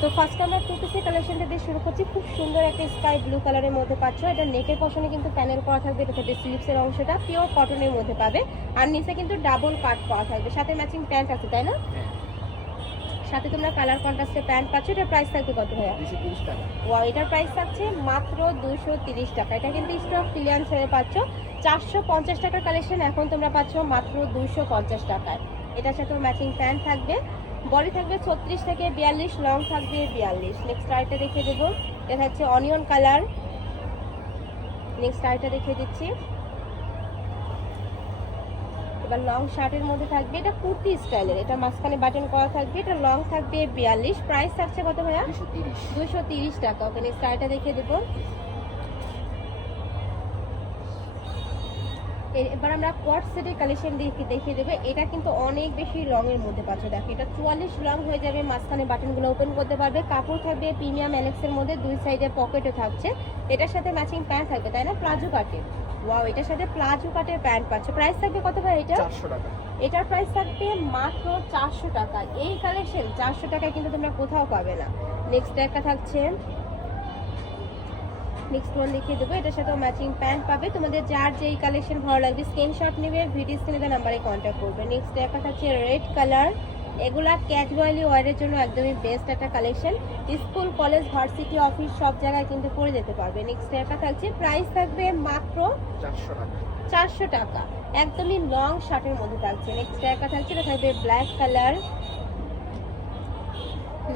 তো ফার্স্ট আমরা টু পিসের কালেকশনটা দিয়ে শুরু করছি। খুব সুন্দর একটা স্কাই ব্লু কালারের মধ্যে পাচ্ছ। এটা নেকের পশনে কিন্তু প্যানেল করা থাকবে, এটা সাথে স্লিভসের অংশটা পিওর কটনের মধ্যে পাবে, আর নিচে কিন্তু ডাবল কাট করা থাকবে, সাথে ম্যাচিং প্যান্ট আছে, তাই না? সাথে তোমরা কালার কন্ট্রাস্টে প্যান্ট পাচ্ছ। এটার প্রাইস থাকবে কত ভাইয়া? 230 টাকা। ওয়াও, এটার প্রাইস থাকছে মাত্র 230 টাকা। এটা কিন্তু স্টক ক্লিয়ারেন্স হয়ে পাচ্ছ। 450 টাকার কালেকশন এখন তোমরা পাচ্ছ মাত্র 250 টাকায়। এটার সাথে ম্যাচিং প্যান্ট থাকবে, বডি থাকবে 36 থেকে 42, লং থাকবে 42। নেক্সট আইটা দেখিয়ে দেবো, এটা হচ্ছে অনিয়ন কালার। নেক্সট আইটা দেখিয়ে দিচ্ছি, এবার লং শার্টের মধ্যে থাকবে, এটা কুর্তি স্টাইলের, এটা মাঝখানে বাটন করা থাকবে, এটা লং থাকবে 42। প্রাইস থাকছে কত ভাইয়া? 230 টাকা। ওকে, নেক্সট আইটা দেখিয়ে দেবো। এবার আমরা কট সেটের কালেকশন দেখিয়ে দেবো। এটা কিন্তু অনেক বেশি লং এর মধ্যে পাচ্ছ। দেখো এটা 44 লং হয়ে যাবে, মাঝখানে বাটনগুলো ওপেন করতে পারবে, কাপড় থাকবে প্রিমিয়াম এলেক্সের মধ্যে, দুই সাইডে পকেটও থাকছে। এটার সাথে ম্যাচিং প্যান্ট থাকবে, তাই না? প্লাজো কাটের। ওয়াও, এটার সাথে প্লাজো কাটের প্যান্ট পাচ্ছ। প্রাইস থাকবে কত ভাই এটা? 400 টাকা। এটার প্রাইস থাকবে মাত্র 400 টাকা। এই কালেকশন 400 টাকায় কিন্তু তোমরা কোথাও পাবে না। নেক্সট একটা থাকছে, নেক্সট ওয়ান দেখিয়ে দেবো, এটার সাথে ম্যাচিং প্যান্ট পাবে। তোমাদের যার যেই কালেকশন ভালো লাগবে স্ক্রিনশট নেবে, ভিডিও স্ক্রিনে নাম্বারে কন্ট্যাক্ট করবে। নেক্সট একটা থাকছে রেড কালার। এগুলা ক্যাজুয়ালি ওয়ারের জন্য একদমই বেস্ট একটা collection. School, college, varsity, office সব জায়গায় কিন্তু পরে যেতে পারবে। নেক্সট একটা থাকছে, প্রাইস থাকবে মাত্র 400 টাকা। 400 টাকা। একদমই লং শার্টের মধ্যে থাকছে। নেক্সট একটা থাকছে, এটা থাকবে ব্ল্যাক কালার।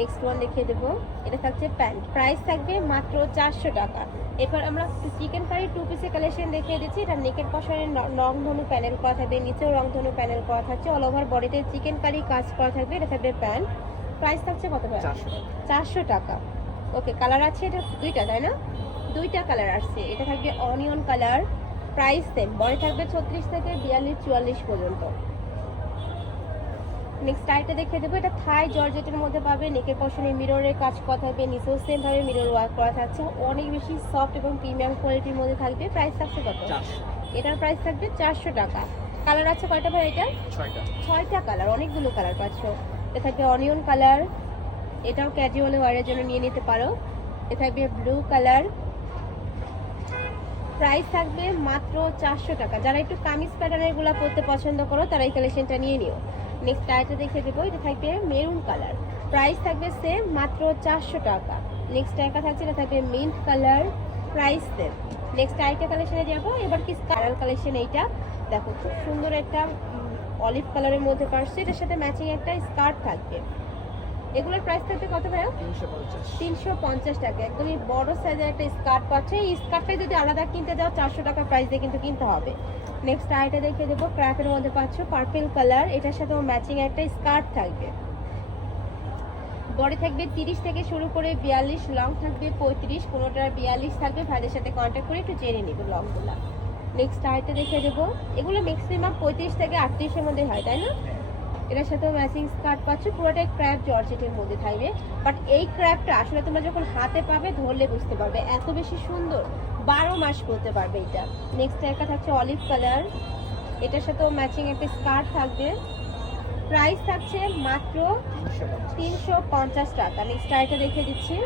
নেক্সট ওয়ান দেখিয়ে দেবো, এটা থাকছে প্যান্ট, প্রাইস থাকবে মাত্র 400 টাকা। এরপর আমরা চিকেন কারি টু পিসের কালেকশন দেখিয়ে দিচ্ছি। এটা নেকের পশনে রংধনু প্যানেল করা থাকবে, নিচেও রংধনু প্যানেল করা থাকছে, অল ওভার বডিতে চিকেন কারি কাজ করা থাকবে। এটা থাকবে প্যান্ট, প্রাইস থাকছে কত টাকা? 400 টাকা। ওকে, কালার আছে এটা দুইটা, তাই না? দুইটা কালার আসছে। এটা থাকবে onion colour, price same, body থাকবে 36 থেকে 42, 44 পর্যন্ত। নেক্সট আইটা দেখিয়ে দেবো, এটা থাই জর্জেটের মধ্যে পাবে, নেকের পশনে মিররের কাজ করা থাকবে, নিচেও সেম ভাবে মিরর ওয়ার্ক করা থাকছে, অনেক বেশি সফট এবং প্রিমিয়াম কোয়ালিটির মধ্যে থাকবে। প্রাইস থাকছে কত? 400। এটার প্রাইস থাকবে 400 টাকা। কালার আছে কয়টা ভাই এটা? 6টা। 6টা কালার, অনেকগুলো কালার পাচ্ছ। এটা থাকবে অনিয়ন কালার, এটাও ক্যাজুয়াল ওয়ারের জন্য নিয়ে নিতে পারো। এটা থাকবে ব্লু কালার, প্রাইস থাকবে মাত্র 400 টাকা। যারা একটু কামিজ প্যাটার্নের গুলা পরতে পছন্দ করো তারা এই কালেকশনটা নিয়ে নিও। নেক্সট আইটা দেখে দেবো, এটা থাকবে মেরুন কালার, প্রাইস থাকবে সেম মাত্র 400 টাকা। নেক্সট আইটা থাকছে, এটা থাকবে mint colour, price same. Next আইটা কালেকশনে যাবো, এবার কি কালার কালেকশন। এইটা দেখো খুব সুন্দর একটা অলিভ কালারের মধ্যে পাচ্ছি, এটার সাথে ম্যাচিং একটা স্কার্ট থাকবে। এগুলোর প্রাইস থাকবে কত ভাইয়া? 350 টাকা। একদমই বড় সাইজের একটা স্কার্ট পাচ্ছে। এই স্কার্টটা যদি আলাদা কিনতে যাও 400 টাকা প্রাইস দিয়ে কিন্তু কিনতে হবে। নেক্সট আইটা দেখে দেবো, ক্র্যাপের মধ্যে পাচ্ছ পার্পল কালার, এটার সাথে ম্যাচিং একটা স্কার্ট থাকবে। বডি থাকবে 30 থেকে শুরু করে 42, লং থাকবে 35, কোনোটার 42 থাকবে। ভাইদের সাথে কন্ট্যাক্ট করে একটু জেনে নিব লংগুলা। নেক্সট আইটা দেখে দেবো, এগুলো ম্যাক্সিমাম 35 থেকে 38 এর মধ্যে হয়, তাই না? এটার সাথে ম্যাচিং স্কার্ট পাচ্ছ, পুরোটাই ক্র্যাপ জর্জেটের মধ্যে থাকবে। বাট এই ক্র্যাপটা আসলে তোমরা যখন হাতে পাবে ধরলে বুঝতে পারবে এত বেশি সুন্দর, 12 মাস পরতে পারবে এটা। নেক্সট একটা থাকছে অলিভ কালার, এটার সাথেও ম্যাচিং একটা স্কার্ট থাকবে, প্রাইস থাকছে মাত্র 350 টাকা। নেক্সট আইটা দেখে দিচ্ছি,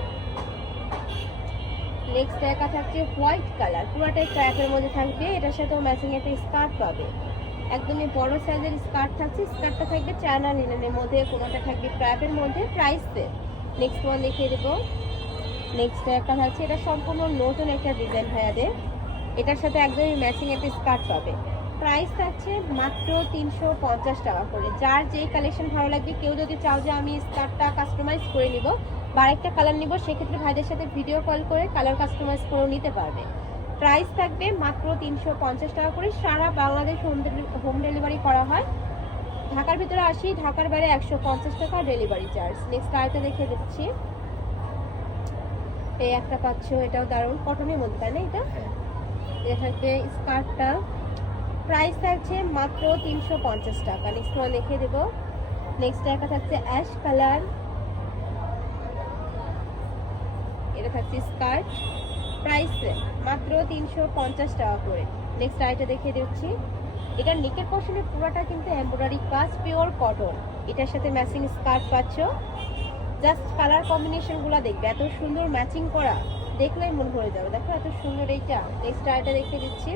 নেক্সট একটা থাকছে হোয়াইট কালার, পুরোটাই ক্র্যাপের মধ্যে থাকবে, এটার সাথেও ম্যাচিং একটা স্কার্ট পাবে। একদমই বড় সাইজের স্কার্ট থাকছে, স্কার্টটা থাকবে চায়না লিনেনের মধ্যে, কোনোটা থাকবে ক্র্যাপের মধ্যে, প্রাইস সেম। নেক্সট ওয়ান দেখিয়ে দেবো, নেক্সট একটা থাকছে, এটা সম্পূর্ণ নতুন একটা ডিজাইন ভাইয়াদের, এটার সাথে একদমই ম্যাচিং একটা স্কার্ট পাবে। প্রাইস থাকছে মাত্র 350 টাকা করে। যার যেই কালেকশন ভালো লাগবে, কেউ যদি চাও যে আমি স্কার্টটা কাস্টমাইজ করে নিব বা আরেকটা কালার নিব, সেক্ষেত্রে ভাইদের সাথে ভিডিও কল করে কালার কাস্টমাইজ করেও নিতে পারবে। প্রাইস থাকবে মাত্র 350 টাকা করে। সারা বাংলাদেশ হোম ডেলিভারি করা হয়। ঢাকার ভিতরে 80, ঢাকার বাইরে 150 টাকা ডেলিভারি চার্জ। নেক্সট আরেকটা দেখে দিচ্ছি, এই একটা পাচ্ছ, এটাও দারুণ কটনের মধ্যে, তাই না? এটা থাকবে স্কার্টটা, প্রাইস থাকছে মাত্র 350 টাকা। নেক্সট ওয়ান দেখিয়ে দেবো, নেক্সট একটা থাকছে অ্যাশ কালার, এটা থাকছে স্কার্ট, প্রাইস মাত্র 350 টাকা করে। নেক্সট আইটা দেখিয়ে দিচ্ছি, এটা নেকের পশনে পুরোটা কিন্তু এমব্রয়ডারি কাজ, পিওর কটন, এটার সাথে ম্যাচিং স্কার্ট পাচ্ছ। জাস্ট কালার কম্বিনেশনগুলো দেখবে, এত সুন্দর ম্যাচিং করা, দেখলেই মন ভরে যাবে। দেখো এত সুন্দর এইটা। নেক্সট আরেকটা দেখতে দিচ্ছি,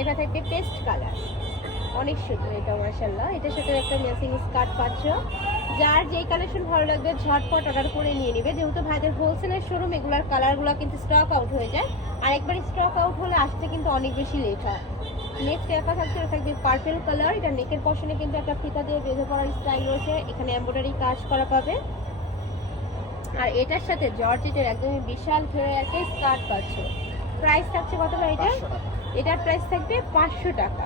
এটা থাকবে পেস্ট কালার, অনেক সুন্দর এটা মাশাআল্লাহ। এটার সাথে একটা ম্যাচিং স্কার্ট পাচ্ছ। যার যেই কালেকশন ভালো লাগবে ঝটপট অর্ডার করে নিয়ে নিবে, যেহেতু ভাইদের হোলসেলের শোরুম, এগুলার কালারগুলো কিন্তু স্টক আউট হয়ে যায়, আর একবার স্টক আউট হলে আসতে কিন্তু অনেক বেশি লেট হয়। নেক্সট একটা থাকছে, এটা থাকবে পার্পল কালার। এটা নেকের পশনে কিন্তু একটা ফিতা দিয়ে বেঁধে পড়ার স্টাইল রয়েছে, এখানে এমব্রয়ডারি কাজ করা পাবে। আর এটার সাথে জর্জেটের একদমই বিশাল ঘেরে একটা স্কার্ট পাচ্ছ। প্রাইস থাকছে কত ভাই এটা? এটার প্রাইস থাকবে 500 টাকা।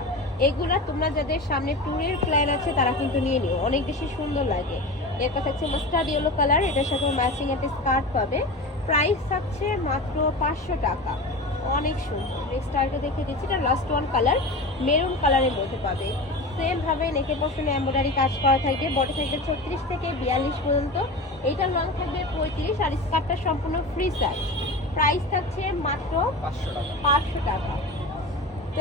এগুলা তোমরা যাদের সামনে ট্যুরের প্ল্যান আছে তারা কিন্তু নিয়ে নিও, অনেক বেশি সুন্দর লাগে। এরপর থাকছে মাস্টার্ড ইয়েলো কালার, এটার সাথে ম্যাচিং একটা স্কার্ট পাবে। প্রাইস থাকছে মাত্র 500 টাকা, অনেক সুন্দর। নেক্সট আরেকটা দেখে দিচ্ছি, এটা লাস্ট ওয়ান কালার, মেরুন কালারের মধ্যে পাবে। সেম ভাবে নেকের পশনে এমব্রয়ডারি কাজ করা থাকবে, বডি থাকবে 36 থেকে 42 পর্যন্ত, এইটার লং থাকবে 35, আর স্কার্টটা সম্পূর্ণ ফ্রি সাইজ। প্রাইস থাকছে মাত্র 500 টাকা। তো